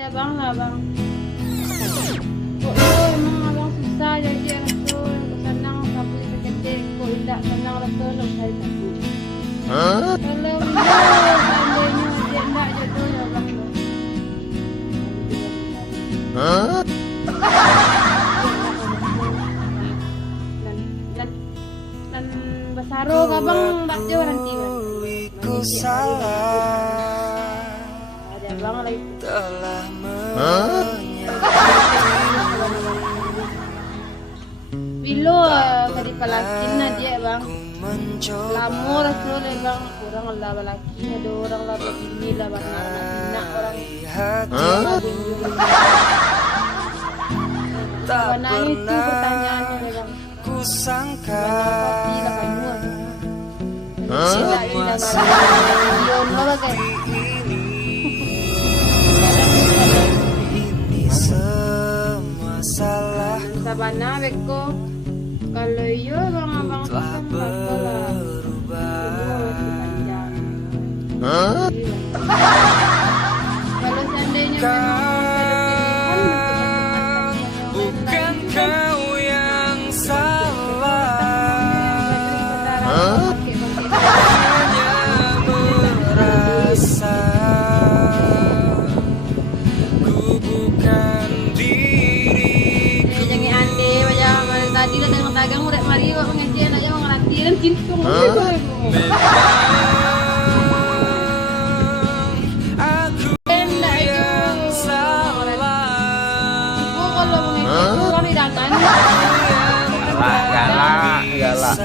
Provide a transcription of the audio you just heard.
Ya bang lah bang. Kok emang abang susah jadi Rasul. Senang tapi sekecil. Kok tidak senang Rasul. Kalau seandainya dia tidak jodoh ya bang. Dan besaro abang tak jauh nanti bang. Ada bang lagi. Bilo tadi palakin na dia bang. Lamo Rasul bang. Orang lah balaki ada orang lah begini lah bang. Nak orang. Mana itu pertanyaannya bang. Kusangka ini semua salah sabana beko kalau iyo bang abang telah berubah. Kalau seandainya Bukan kau yang salah, hanya merasa ku bukan diriku. jangan ande wajah tadi lah dengan tagang udah mari kok pengajian aja mau ngelatih dan cinta galak.